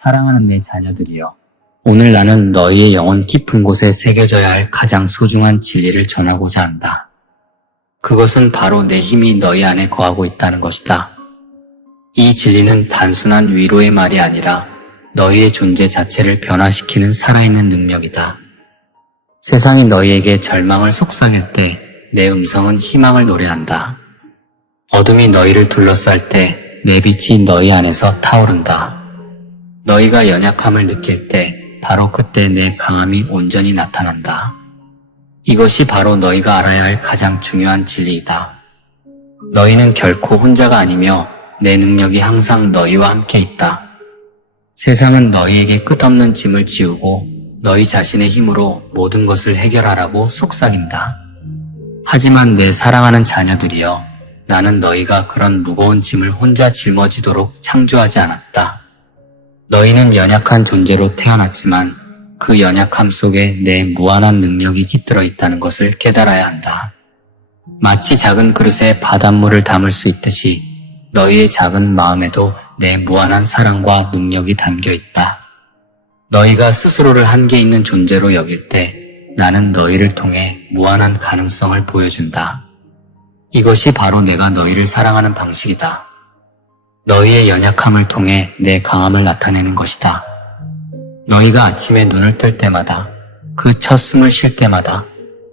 사랑하는 내 자녀들이여, 오늘 나는 너희의 영혼 깊은 곳에 새겨져야 할 가장 소중한 진리를 전하고자 한다. 그것은 바로 내 힘이 너희 안에 거하고 있다는 것이다. 이 진리는 단순한 위로의 말이 아니라 너희의 존재 자체를 변화시키는 살아있는 능력이다. 세상이 너희에게 절망을 속삭일 때 내 음성은 희망을 노래한다. 어둠이 너희를 둘러쌀 때 내 빛이 너희 안에서 타오른다. 너희가 연약함을 느낄 때 바로 그때 내 강함이 온전히 나타난다. 이것이 바로 너희가 알아야 할 가장 중요한 진리이다. 너희는 결코 혼자가 아니며 내 능력이 항상 너희와 함께 있다. 세상은 너희에게 끝없는 짐을 지우고 너희 자신의 힘으로 모든 것을 해결하라고 속삭인다. 하지만 내 사랑하는 자녀들이여, 나는 너희가 그런 무거운 짐을 혼자 짊어지도록 창조하지 않았다. 너희는 연약한 존재로 태어났지만 그 연약함 속에 내 무한한 능력이 깃들어 있다는 것을 깨달아야 한다. 마치 작은 그릇에 바닷물을 담을 수 있듯이 너희의 작은 마음에도 내 무한한 사랑과 능력이 담겨 있다. 너희가 스스로를 한계 있는 존재로 여길 때 나는 너희를 통해 무한한 가능성을 보여준다. 이것이 바로 내가 너희를 사랑하는 방식이다. 너희의 연약함을 통해 내 강함을 나타내는 것이다. 너희가 아침에 눈을 뜰 때마다, 그 첫 숨을 쉴 때마다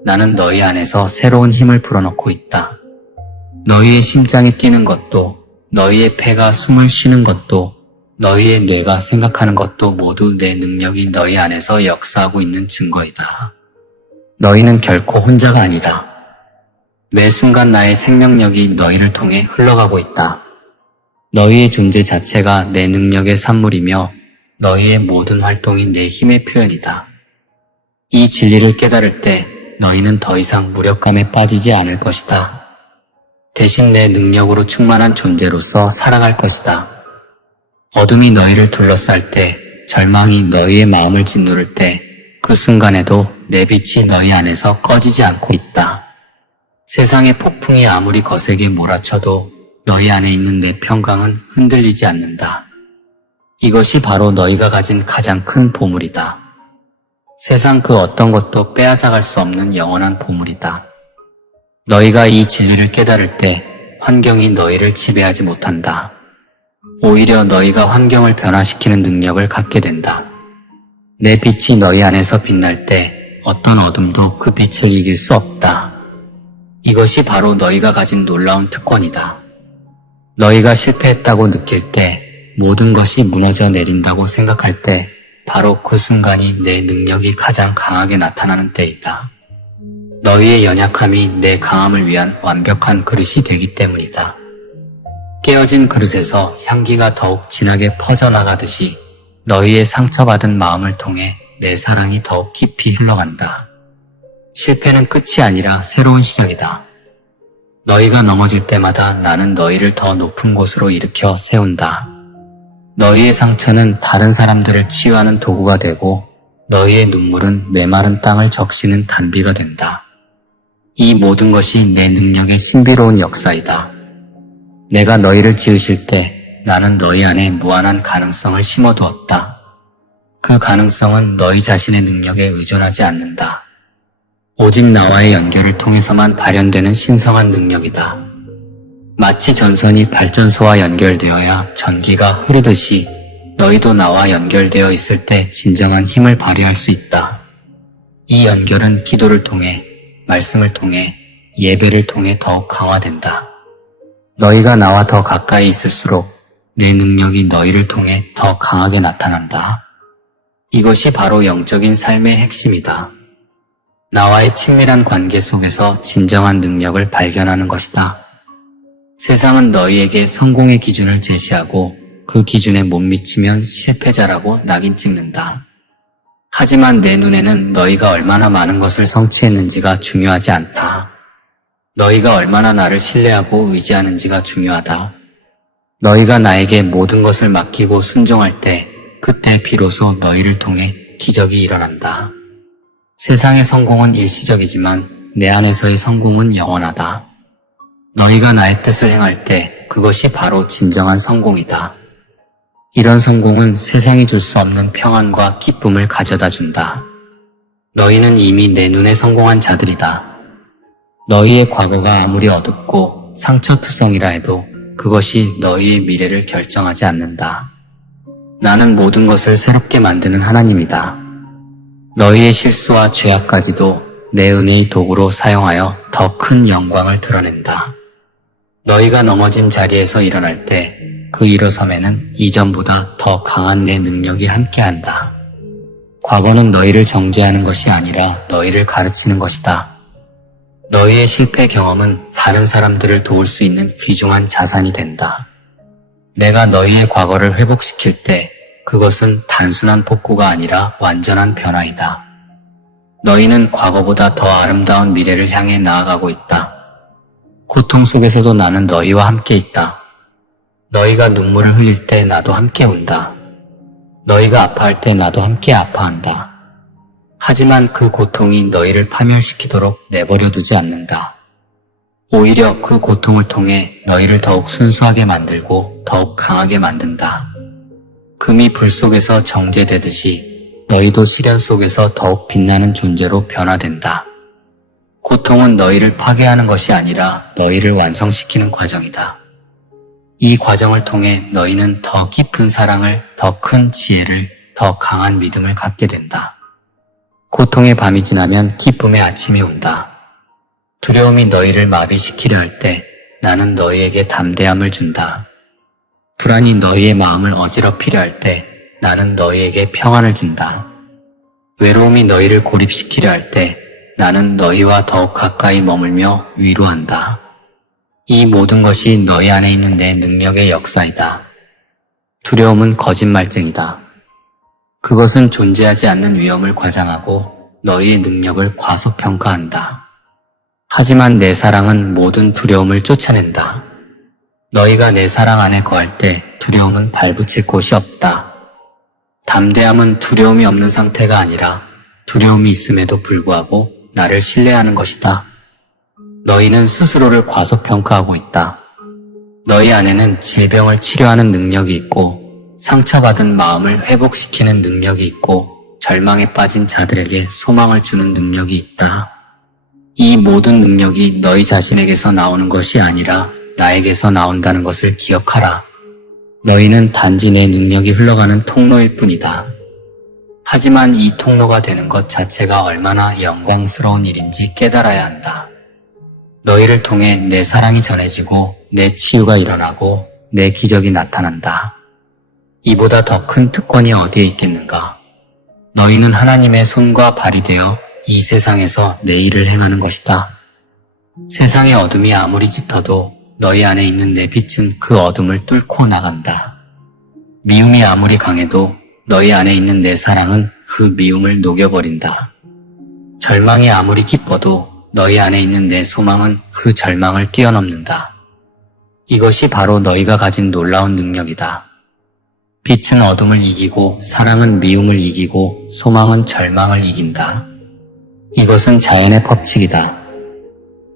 나는 너희 안에서 새로운 힘을 불어넣고 있다. 너희의 심장이 뛰는 것도, 너희의 폐가 숨을 쉬는 것도, 너희의 뇌가 생각하는 것도 모두 내 능력이 너희 안에서 역사하고 있는 증거이다. 너희는 결코 혼자가 아니다. 매 순간 나의 생명력이 너희를 통해 흘러가고 있다. 너희의 존재 자체가 내 능력의 산물이며 너희의 모든 활동이 내 힘의 표현이다. 이 진리를 깨달을 때 너희는 더 이상 무력감에 빠지지 않을 것이다. 대신 내 능력으로 충만한 존재로서 살아갈 것이다. 어둠이 너희를 둘러쌀 때, 절망이 너희의 마음을 짓누를 때, 그 순간에도 내 빛이 너희 안에서 꺼지지 않고 있다. 세상의 폭풍이 아무리 거세게 몰아쳐도 너희 안에 있는 내 평강은 흔들리지 않는다. 이것이 바로 너희가 가진 가장 큰 보물이다. 세상 그 어떤 것도 빼앗아갈 수 없는 영원한 보물이다. 너희가 이 진리를 깨달을 때 환경이 너희를 지배하지 못한다. 오히려 너희가 환경을 변화시키는 능력을 갖게 된다. 내 빛이 너희 안에서 빛날 때 어떤 어둠도 그 빛을 이길 수 없다. 이것이 바로 너희가 가진 놀라운 특권이다. 너희가 실패했다고 느낄 때, 모든 것이 무너져 내린다고 생각할 때 바로 그 순간이 내 능력이 가장 강하게 나타나는 때이다. 너희의 연약함이 내 강함을 위한 완벽한 그릇이 되기 때문이다. 깨어진 그릇에서 향기가 더욱 진하게 퍼져나가듯이 너희의 상처받은 마음을 통해 내 사랑이 더욱 깊이 흘러간다. 실패는 끝이 아니라 새로운 시작이다. 너희가 넘어질 때마다 나는 너희를 더 높은 곳으로 일으켜 세운다. 너희의 상처는 다른 사람들을 치유하는 도구가 되고 너희의 눈물은 메마른 땅을 적시는 단비가 된다. 이 모든 것이 내 능력의 신비로운 역사이다. 내가 너희를 지으실 때 나는 너희 안에 무한한 가능성을 심어두었다. 그 가능성은 너희 자신의 능력에 의존하지 않는다. 오직 나와의 연결을 통해서만 발현되는 신성한 능력이다. 마치 전선이 발전소와 연결되어야 전기가 흐르듯이 너희도 나와 연결되어 있을 때 진정한 힘을 발휘할 수 있다. 이 연결은 기도를 통해, 말씀을 통해, 예배를 통해 더욱 강화된다. 너희가 나와 더 가까이 있을수록 내 능력이 너희를 통해 더 강하게 나타난다. 이것이 바로 영적인 삶의 핵심이다. 나와의 친밀한 관계 속에서 진정한 능력을 발견하는 것이다. 세상은 너희에게 성공의 기준을 제시하고 그 기준에 못 미치면 실패자라고 낙인 찍는다. 하지만 내 눈에는 너희가 얼마나 많은 것을 성취했는지가 중요하지 않다. 너희가 얼마나 나를 신뢰하고 의지하는지가 중요하다. 너희가 나에게 모든 것을 맡기고 순종할 때 그때 비로소 너희를 통해 기적이 일어난다. 세상의 성공은 일시적이지만 내 안에서의 성공은 영원하다. 너희가 나의 뜻을 행할 때 그것이 바로 진정한 성공이다. 이런 성공은 세상이 줄 수 없는 평안과 기쁨을 가져다 준다. 너희는 이미 내 눈에 성공한 자들이다. 너희의 과거가 아무리 어둡고 상처투성이라 해도 그것이 너희의 미래를 결정하지 않는다. 나는 모든 것을 새롭게 만드는 하나님이다. 너희의 실수와 죄악까지도 내 은혜의 도구로 사용하여 더 큰 영광을 드러낸다. 너희가 넘어진 자리에서 일어날 때 그 일어섬에는 이전보다 더 강한 내 능력이 함께한다. 과거는 너희를 정죄하는 것이 아니라 너희를 가르치는 것이다. 너희의 실패 경험은 다른 사람들을 도울 수 있는 귀중한 자산이 된다. 내가 너희의 과거를 회복시킬 때 그것은 단순한 복구가 아니라 완전한 변화이다. 너희는 과거보다 더 아름다운 미래를 향해 나아가고 있다. 고통 속에서도 나는 너희와 함께 있다. 너희가 눈물을 흘릴 때 나도 함께 운다. 너희가 아파할 때 나도 함께 아파한다. 하지만 그 고통이 너희를 파멸시키도록 내버려두지 않는다. 오히려 그 고통을 통해 너희를 더욱 순수하게 만들고 더욱 강하게 만든다. 금이 불 속에서 정제되듯이 너희도 시련 속에서 더욱 빛나는 존재로 변화된다. 고통은 너희를 파괴하는 것이 아니라 너희를 완성시키는 과정이다. 이 과정을 통해 너희는 더 깊은 사랑을, 더 큰 지혜를, 더 강한 믿음을 갖게 된다. 고통의 밤이 지나면 기쁨의 아침이 온다. 두려움이 너희를 마비시키려 할 때 나는 너희에게 담대함을 준다. 불안이 너희의 마음을 어지럽히려 할 때 나는 너희에게 평안을 준다. 외로움이 너희를 고립시키려 할 때 나는 너희와 더욱 가까이 머물며 위로한다. 이 모든 것이 너희 안에 있는 내 능력의 역사이다. 두려움은 거짓말쟁이다. 그것은 존재하지 않는 위험을 과장하고 너희의 능력을 과소평가한다. 하지만 내 사랑은 모든 두려움을 쫓아낸다. 너희가 내 사랑 안에 거할 때 두려움은 발붙일 곳이 없다. 담대함은 두려움이 없는 상태가 아니라 두려움이 있음에도 불구하고 나를 신뢰하는 것이다. 너희는 스스로를 과소평가하고 있다. 너희 안에는 질병을 치료하는 능력이 있고 상처받은 마음을 회복시키는 능력이 있고 절망에 빠진 자들에게 소망을 주는 능력이 있다. 이 모든 능력이 너희 자신에게서 나오는 것이 아니라 나에게서 나온다는 것을 기억하라. 너희는 단지 내 능력이 흘러가는 통로일 뿐이다. 하지만 이 통로가 되는 것 자체가 얼마나 영광스러운 일인지 깨달아야 한다. 너희를 통해 내 사랑이 전해지고 내 치유가 일어나고 내 기적이 나타난다. 이보다 더 큰 특권이 어디에 있겠는가? 너희는 하나님의 손과 발이 되어 이 세상에서 내 일을 행하는 것이다. 세상의 어둠이 아무리 짙어도 너희 안에 있는 내 빛은 그 어둠을 뚫고 나간다. 미움이 아무리 강해도 너희 안에 있는 내 사랑은 그 미움을 녹여버린다. 절망이 아무리 기뻐도 너희 안에 있는 내 소망은 그 절망을 뛰어넘는다. 이것이 바로 너희가 가진 놀라운 능력이다. 빛은 어둠을 이기고 사랑은 미움을 이기고 소망은 절망을 이긴다. 이것은 자연의 법칙이다.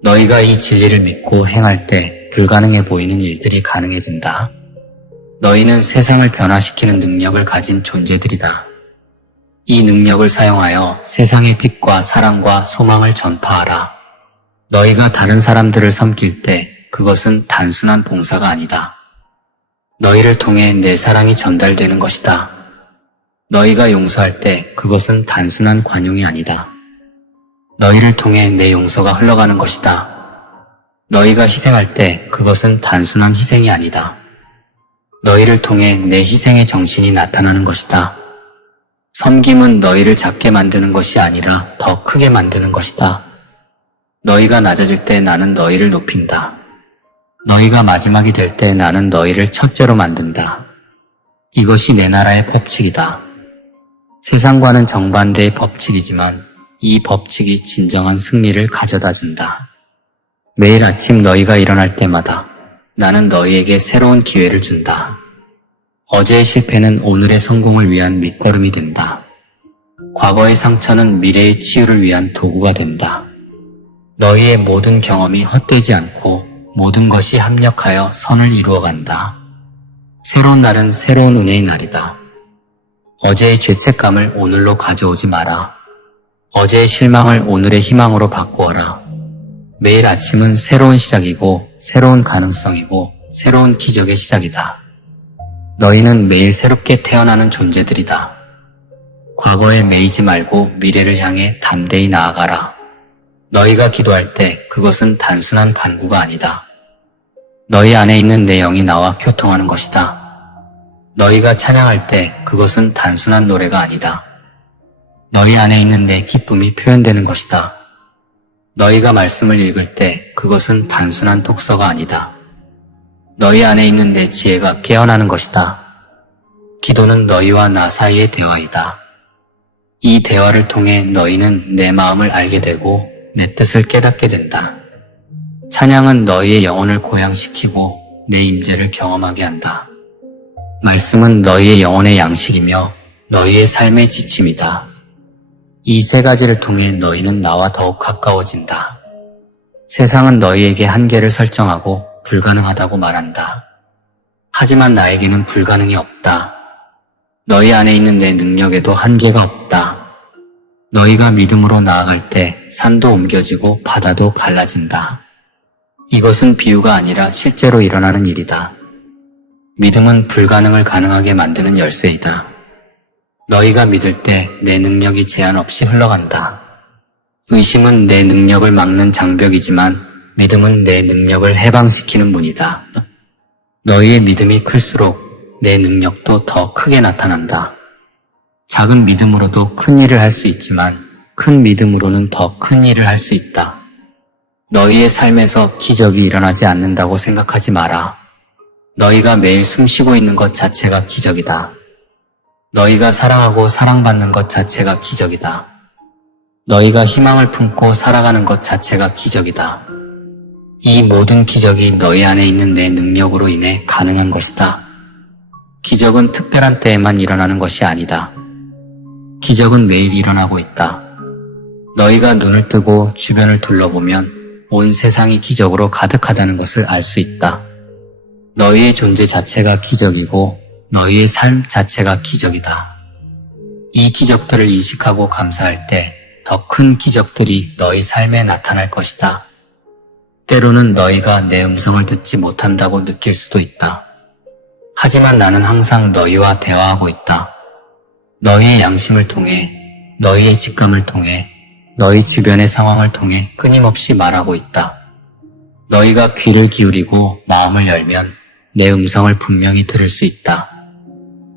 너희가 이 진리를 믿고 행할 때 불가능해 보이는 일들이 가능해진다. 너희는 세상을 변화시키는 능력을 가진 존재들이다. 이 능력을 사용하여 세상의 빛과 사랑과 소망을 전파하라. 너희가 다른 사람들을 섬길 때 그것은 단순한 봉사가 아니다. 너희를 통해 내 사랑이 전달되는 것이다. 너희가 용서할 때 그것은 단순한 관용이 아니다. 너희를 통해 내 용서가 흘러가는 것이다. 너희가 희생할 때 그것은 단순한 희생이 아니다. 너희를 통해 내 희생의 정신이 나타나는 것이다. 섬김은 너희를 작게 만드는 것이 아니라 더 크게 만드는 것이다. 너희가 낮아질 때 나는 너희를 높인다. 너희가 마지막이 될 때 나는 너희를 첫째로 만든다. 이것이 내 나라의 법칙이다. 세상과는 정반대의 법칙이지만 이 법칙이 진정한 승리를 가져다 준다. 매일 아침 너희가 일어날 때마다 나는 너희에게 새로운 기회를 준다. 어제의 실패는 오늘의 성공을 위한 밑거름이 된다. 과거의 상처는 미래의 치유를 위한 도구가 된다. 너희의 모든 경험이 헛되지 않고 모든 것이 합력하여 선을 이루어간다. 새로운 날은 새로운 은혜의 날이다. 어제의 죄책감을 오늘로 가져오지 마라. 어제의 실망을 오늘의 희망으로 바꾸어라. 매일 아침은 새로운 시작이고 새로운 가능성이고 새로운 기적의 시작이다. 너희는 매일 새롭게 태어나는 존재들이다. 과거에 매이지 말고 미래를 향해 담대히 나아가라. 너희가 기도할 때 그것은 단순한 간구가 아니다. 너희 안에 있는 내 영이 나와 교통하는 것이다. 너희가 찬양할 때 그것은 단순한 노래가 아니다. 너희 안에 있는 내 기쁨이 표현되는 것이다. 너희가 말씀을 읽을 때 그것은 단순한 독서가 아니다. 너희 안에 있는 내 지혜가 깨어나는 것이다. 기도는 너희와 나 사이의 대화이다. 이 대화를 통해 너희는 내 마음을 알게 되고 내 뜻을 깨닫게 된다. 찬양은 너희의 영혼을 고양시키고 내 임재를 경험하게 한다. 말씀은 너희의 영혼의 양식이며 너희의 삶의 지침이다. 이 세 가지를 통해 너희는 나와 더욱 가까워진다. 세상은 너희에게 한계를 설정하고 불가능하다고 말한다. 하지만 나에게는 불가능이 없다. 너희 안에 있는 내 능력에도 한계가 없다. 너희가 믿음으로 나아갈 때 산도 옮겨지고 바다도 갈라진다. 이것은 비유가 아니라 실제로 일어나는 일이다. 믿음은 불가능을 가능하게 만드는 열쇠이다. 너희가 믿을 때 내 능력이 제한 없이 흘러간다. 의심은 내 능력을 막는 장벽이지만 믿음은 내 능력을 해방시키는 문이다. 너희의 믿음이 클수록 내 능력도 더 크게 나타난다. 작은 믿음으로도 큰 일을 할 수 있지만 큰 믿음으로는 더 큰 일을 할 수 있다. 너희의 삶에서 기적이 일어나지 않는다고 생각하지 마라. 너희가 매일 숨쉬고 있는 것 자체가 기적이다. 너희가 사랑하고 사랑받는 것 자체가 기적이다. 너희가 희망을 품고 살아가는 것 자체가 기적이다. 이 모든 기적이 너희 안에 있는 내 능력으로 인해 가능한 것이다. 기적은 특별한 때에만 일어나는 것이 아니다. 기적은 매일 일어나고 있다. 너희가 눈을 뜨고 주변을 둘러보면 온 세상이 기적으로 가득하다는 것을 알 수 있다. 너희의 존재 자체가 기적이고 너희의 삶 자체가 기적이다. 이 기적들을 인식하고 감사할 때 더 큰 기적들이 너희 삶에 나타날 것이다. 때로는 너희가 내 음성을 듣지 못한다고 느낄 수도 있다. 하지만 나는 항상 너희와 대화하고 있다. 너희의 양심을 통해, 너희의 직감을 통해, 너희 주변의 상황을 통해 끊임없이 말하고 있다. 너희가 귀를 기울이고 마음을 열면 내 음성을 분명히 들을 수 있다.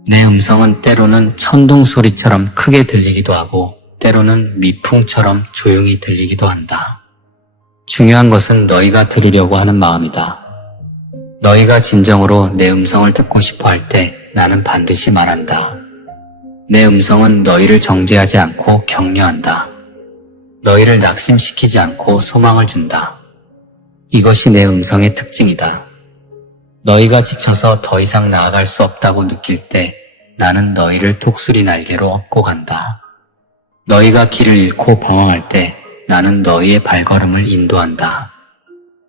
내 음성은 때로는 천둥 소리처럼 크게 들리기도 하고 때로는 미풍처럼 조용히 들리기도 한다. 중요한 것은 너희가 들으려고 하는 마음이다. 너희가 진정으로 내 음성을 듣고 싶어 할 때 나는 반드시 말한다. 내 음성은 너희를 정죄하지 않고 격려한다. 너희를 낙심시키지 않고 소망을 준다. 이것이 내 음성의 특징이다. 너희가 지쳐서 더 이상 나아갈 수 없다고 느낄 때 나는 너희를 독수리 날개로 업고 간다. 너희가 길을 잃고 방황할 때 나는 너희의 발걸음을 인도한다.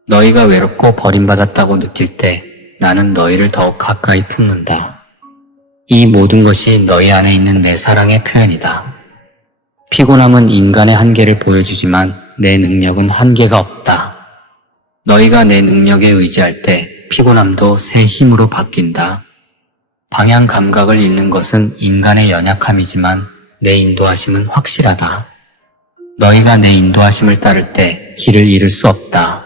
너희가 외롭고 버림받았다고 느낄 때 나는 너희를 더욱 가까이 품는다. 이 모든 것이 너희 안에 있는 내 사랑의 표현이다. 피곤함은 인간의 한계를 보여주지만 내 능력은 한계가 없다. 너희가 내 능력에 의지할 때 피곤함도 새 힘으로 바뀐다. 방향 감각을 잃는 것은 인간의 연약함이지만 내 인도하심은 확실하다. 너희가 내 인도하심을 따를 때 길을 잃을 수 없다.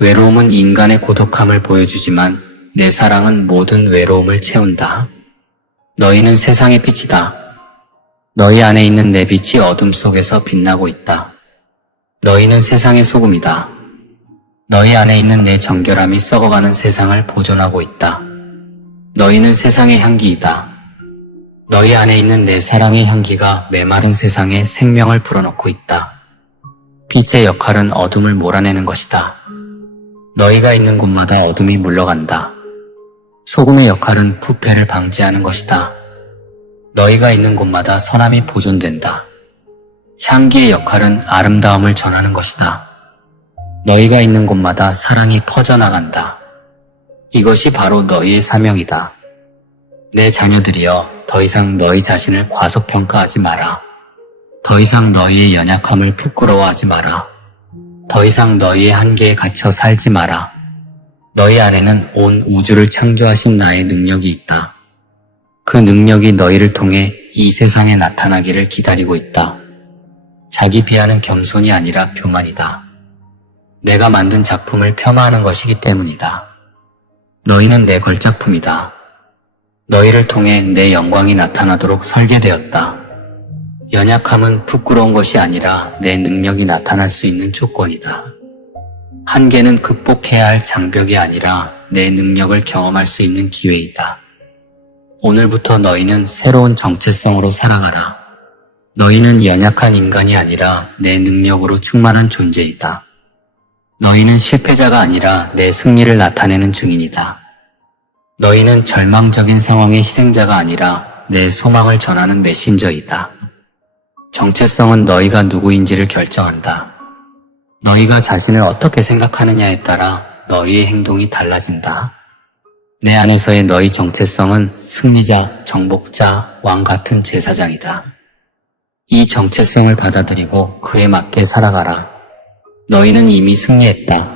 외로움은 인간의 고독함을 보여주지만 내 사랑은 모든 외로움을 채운다. 너희는 세상의 빛이다. 너희 안에 있는 내 빛이 어둠 속에서 빛나고 있다. 너희는 세상의 소금이다. 너희 안에 있는 내 정결함이 썩어가는 세상을 보존하고 있다. 너희는 세상의 향기이다. 너희 안에 있는 내 사랑의 향기가 메마른 세상에 생명을 불어넣고 있다. 빛의 역할은 어둠을 몰아내는 것이다. 너희가 있는 곳마다 어둠이 물러간다. 소금의 역할은 부패를 방지하는 것이다. 너희가 있는 곳마다 선함이 보존된다. 향기의 역할은 아름다움을 전하는 것이다. 너희가 있는 곳마다 사랑이 퍼져나간다. 이것이 바로 너희의 사명이다. 내 자녀들이여, 더 이상 너희 자신을 과소평가하지 마라. 더 이상 너희의 연약함을 부끄러워하지 마라. 더 이상 너희의 한계에 갇혀 살지 마라. 너희 안에는 온 우주를 창조하신 나의 능력이 있다. 그 능력이 너희를 통해 이 세상에 나타나기를 기다리고 있다. 자기 비하는 겸손이 아니라 교만이다. 내가 만든 작품을 폄하하는 것이기 때문이다. 너희는 내 걸작품이다. 너희를 통해 내 영광이 나타나도록 설계되었다. 연약함은 부끄러운 것이 아니라 내 능력이 나타날 수 있는 조건이다. 한계는 극복해야 할 장벽이 아니라 내 능력을 경험할 수 있는 기회이다. 오늘부터 너희는 새로운 정체성으로 살아가라. 너희는 연약한 인간이 아니라 내 능력으로 충만한 존재이다. 너희는 실패자가 아니라 내 승리를 나타내는 증인이다. 너희는 절망적인 상황의 희생자가 아니라 내 소망을 전하는 메신저이다. 정체성은 너희가 누구인지를 결정한다. 너희가 자신을 어떻게 생각하느냐에 따라 너희의 행동이 달라진다. 내 안에서의 너희 정체성은 승리자, 정복자, 왕 같은 제사장이다. 이 정체성을 받아들이고 그에 맞게 살아가라. 너희는 이미 승리했다.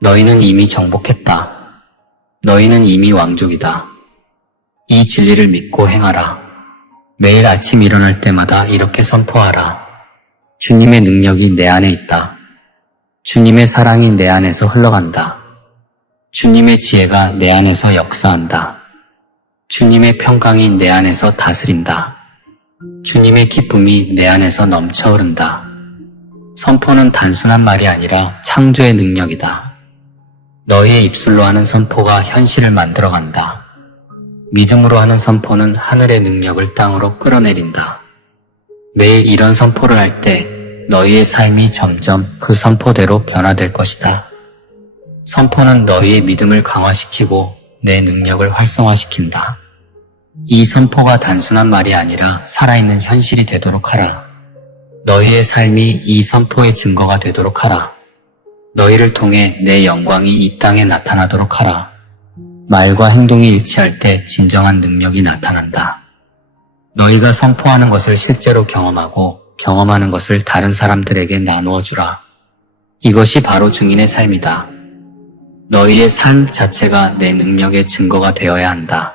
너희는 이미 정복했다. 너희는 이미 왕족이다. 이 진리를 믿고 행하라. 매일 아침 일어날 때마다 이렇게 선포하라. 주님의 능력이 내 안에 있다. 주님의 사랑이 내 안에서 흘러간다. 주님의 지혜가 내 안에서 역사한다. 주님의 평강이 내 안에서 다스린다. 주님의 기쁨이 내 안에서 넘쳐 흐른다. 선포는 단순한 말이 아니라 창조의 능력이다. 너희의 입술로 하는 선포가 현실을 만들어간다. 믿음으로 하는 선포는 하늘의 능력을 땅으로 끌어내린다. 매일 이런 선포를 할 때 너희의 삶이 점점 그 선포대로 변화될 것이다. 선포는 너희의 믿음을 강화시키고 내 능력을 활성화시킨다. 이 선포가 단순한 말이 아니라 살아있는 현실이 되도록 하라. 너희의 삶이 이 선포의 증거가 되도록 하라. 너희를 통해 내 영광이 이 땅에 나타나도록 하라. 말과 행동이 일치할 때 진정한 능력이 나타난다. 너희가 선포하는 것을 실제로 경험하고 경험하는 것을 다른 사람들에게 나누어 주라. 이것이 바로 증인의 삶이다. 너희의 삶 자체가 내 능력의 증거가 되어야 한다.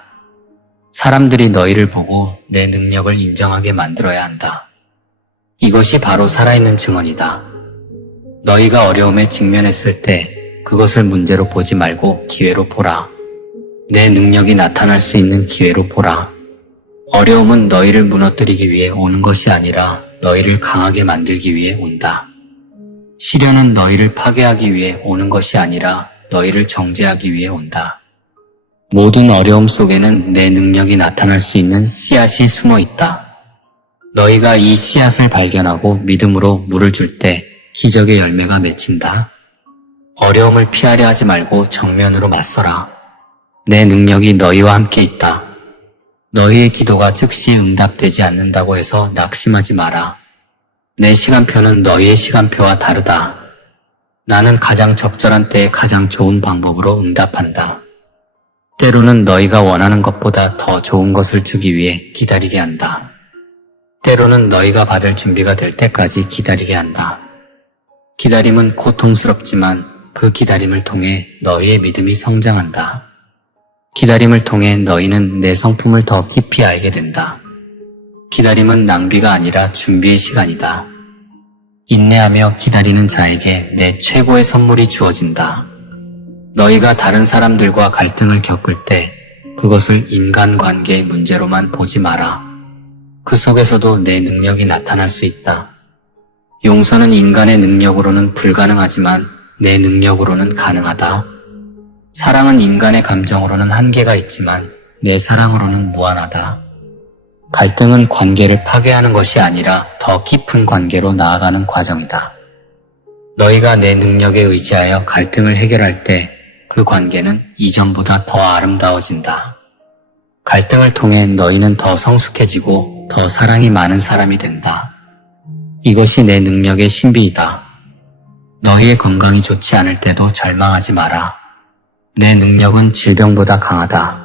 사람들이 너희를 보고 내 능력을 인정하게 만들어야 한다. 이것이 바로 살아있는 증언이다. 너희가 어려움에 직면했을 때 그것을 문제로 보지 말고 기회로 보라. 내 능력이 나타날 수 있는 기회로 보라. 어려움은 너희를 무너뜨리기 위해 오는 것이 아니라 너희를 강하게 만들기 위해 온다. 시련은 너희를 파괴하기 위해 오는 것이 아니라 너희를 정죄하기 위해 온다. 모든 어려움 속에는 내 능력이 나타날 수 있는 씨앗이 숨어 있다. 너희가 이 씨앗을 발견하고 믿음으로 물을 줄 때 기적의 열매가 맺힌다. 어려움을 피하려 하지 말고 정면으로 맞서라. 내 능력이 너희와 함께 있다. 너희의 기도가 즉시 응답되지 않는다고 해서 낙심하지 마라. 내 시간표는 너희의 시간표와 다르다. 나는 가장 적절한 때에 가장 좋은 방법으로 응답한다. 때로는 너희가 원하는 것보다 더 좋은 것을 주기 위해 기다리게 한다. 때로는 너희가 받을 준비가 될 때까지 기다리게 한다. 기다림은 고통스럽지만 그 기다림을 통해 너희의 믿음이 성장한다. 기다림을 통해 너희는 내 성품을 더 깊이 알게 된다. 기다림은 낭비가 아니라 준비의 시간이다. 인내하며 기다리는 자에게 내 최고의 선물이 주어진다. 너희가 다른 사람들과 갈등을 겪을 때 그것을 인간관계의 문제로만 보지 마라. 그 속에서도 내 능력이 나타날 수 있다. 용서는 인간의 능력으로는 불가능하지만 내 능력으로는 가능하다. 사랑은 인간의 감정으로는 한계가 있지만 내 사랑으로는 무한하다. 갈등은 관계를 파괴하는 것이 아니라 더 깊은 관계로 나아가는 과정이다. 너희가 내 능력에 의지하여 갈등을 해결할 때 그 관계는 이전보다 더 아름다워진다. 갈등을 통해 너희는 더 성숙해지고 더 사랑이 많은 사람이 된다. 이것이 내 능력의 신비이다. 너희의 건강이 좋지 않을 때도 절망하지 마라. 내 능력은 질병보다 강하다.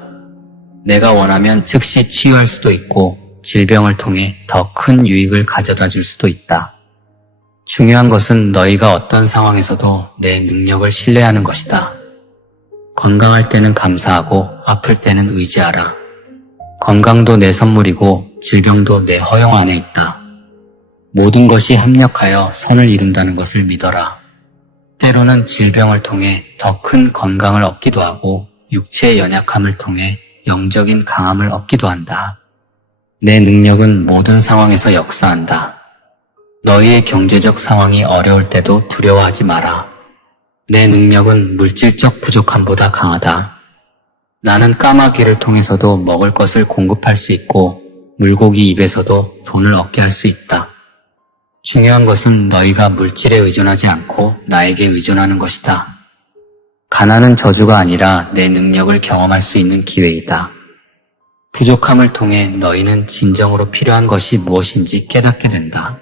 내가 원하면 즉시 치유할 수도 있고 질병을 통해 더 큰 유익을 가져다 줄 수도 있다. 중요한 것은 너희가 어떤 상황에서도 내 능력을 신뢰하는 것이다. 건강할 때는 감사하고 아플 때는 의지하라. 건강도 내 선물이고 질병도 내 허용 안에 있다. 모든 것이 합력하여 선을 이룬다는 것을 믿어라. 때로는 질병을 통해 더 큰 건강을 얻기도 하고 육체의 연약함을 통해 영적인 강함을 얻기도 한다. 내 능력은 모든 상황에서 역사한다. 너희의 경제적 상황이 어려울 때도 두려워하지 마라. 내 능력은 물질적 부족함보다 강하다. 나는 까마귀를 통해서도 먹을 것을 공급할 수 있고 물고기 입에서도 돈을 얻게 할 수 있다. 중요한 것은 너희가 물질에 의존하지 않고 나에게 의존하는 것이다. 가난은 저주가 아니라 내 능력을 경험할 수 있는 기회이다. 부족함을 통해 너희는 진정으로 필요한 것이 무엇인지 깨닫게 된다.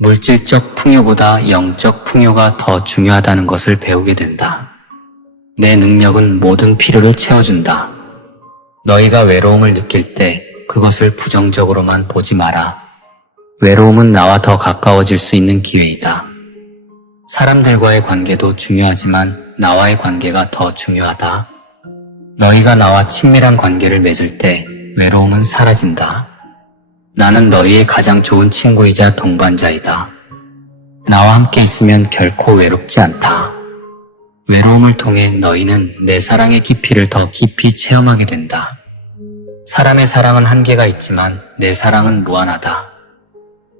물질적 풍요보다 영적 풍요가 더 중요하다는 것을 배우게 된다. 내 능력은 모든 필요를 채워준다. 너희가 외로움을 느낄 때 그것을 부정적으로만 보지 마라. 외로움은 나와 더 가까워질 수 있는 기회이다. 사람들과의 관계도 중요하지만 나와의 관계가 더 중요하다. 너희가 나와 친밀한 관계를 맺을 때 외로움은 사라진다. 나는 너희의 가장 좋은 친구이자 동반자이다. 나와 함께 있으면 결코 외롭지 않다. 외로움을 통해 너희는 내 사랑의 깊이를 더 깊이 체험하게 된다. 사람의 사랑은 한계가 있지만 내 사랑은 무한하다.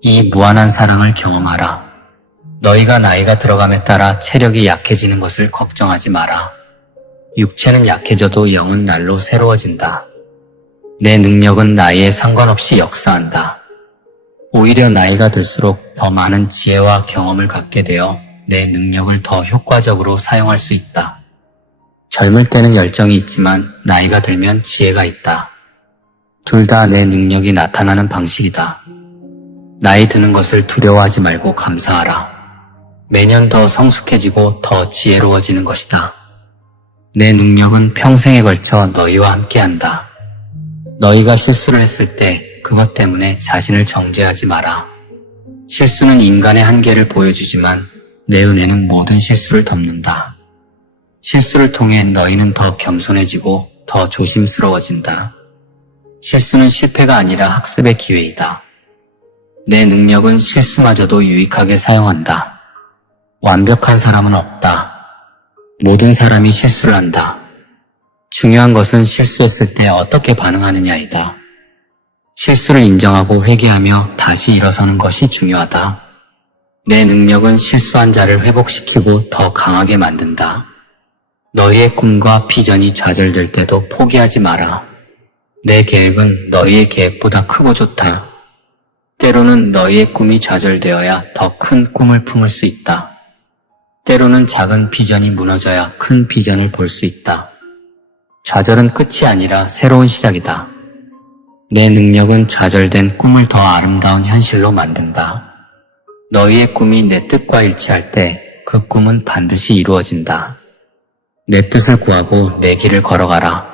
이 무한한 사랑을 경험하라. 너희가 나이가 들어감에 따라 체력이 약해지는 것을 걱정하지 마라. 육체는 약해져도 영은 날로 새로워진다. 내 능력은 나이에 상관없이 역사한다. 오히려 나이가 들수록 더 많은 지혜와 경험을 갖게 되어 내 능력을 더 효과적으로 사용할 수 있다. 젊을 때는 열정이 있지만 나이가 들면 지혜가 있다. 둘 다 내 능력이 나타나는 방식이다. 나이 드는 것을 두려워하지 말고 감사하라. 매년 더 성숙해지고 더 지혜로워지는 것이다. 내 능력은 평생에 걸쳐 너희와 함께한다. 너희가 실수를 했을 때 그것 때문에 자신을 정죄하지 마라. 실수는 인간의 한계를 보여주지만 내 은혜는 모든 실수를 덮는다. 실수를 통해 너희는 더 겸손해지고 더 조심스러워진다. 실수는 실패가 아니라 학습의 기회이다. 내 능력은 실수마저도 유익하게 사용한다. 완벽한 사람은 없다. 모든 사람이 실수를 한다. 중요한 것은 실수했을 때 어떻게 반응하느냐이다. 실수를 인정하고 회개하며 다시 일어서는 것이 중요하다. 내 능력은 실수한 자를 회복시키고 더 강하게 만든다. 너희의 꿈과 비전이 좌절될 때도 포기하지 마라. 내 계획은 너희의 계획보다 크고 좋다. 때로는 너희의 꿈이 좌절되어야 더 큰 꿈을 품을 수 있다. 때로는 작은 비전이 무너져야 큰 비전을 볼 수 있다. 좌절은 끝이 아니라 새로운 시작이다. 내 능력은 좌절된 꿈을 더 아름다운 현실로 만든다. 너희의 꿈이 내 뜻과 일치할 때 그 꿈은 반드시 이루어진다. 내 뜻을 구하고 내 길을 걸어가라.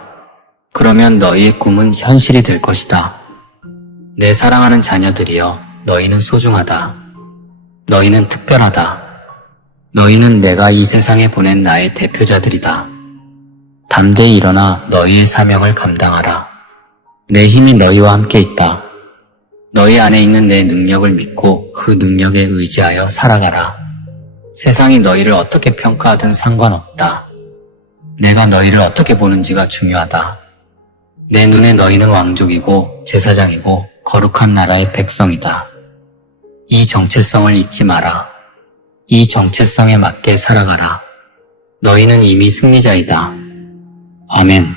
그러면 너희의 꿈은 현실이 될 것이다. 내 사랑하는 자녀들이여, 너희는 소중하다. 너희는 특별하다. 너희는 내가 이 세상에 보낸 나의 대표자들이다. 담대히 일어나 너희의 사명을 감당하라. 내 힘이 너희와 함께 있다. 너희 안에 있는 내 능력을 믿고 그 능력에 의지하여 살아가라. 세상이 너희를 어떻게 평가하든 상관없다. 내가 너희를 어떻게 보는지가 중요하다. 내 눈에 너희는 왕족이고 제사장이고 거룩한 나라의 백성이다. 이 정체성을 잊지 마라. 이 정체성에 맞게 살아가라. 너희는 이미 승리자이다. 아멘.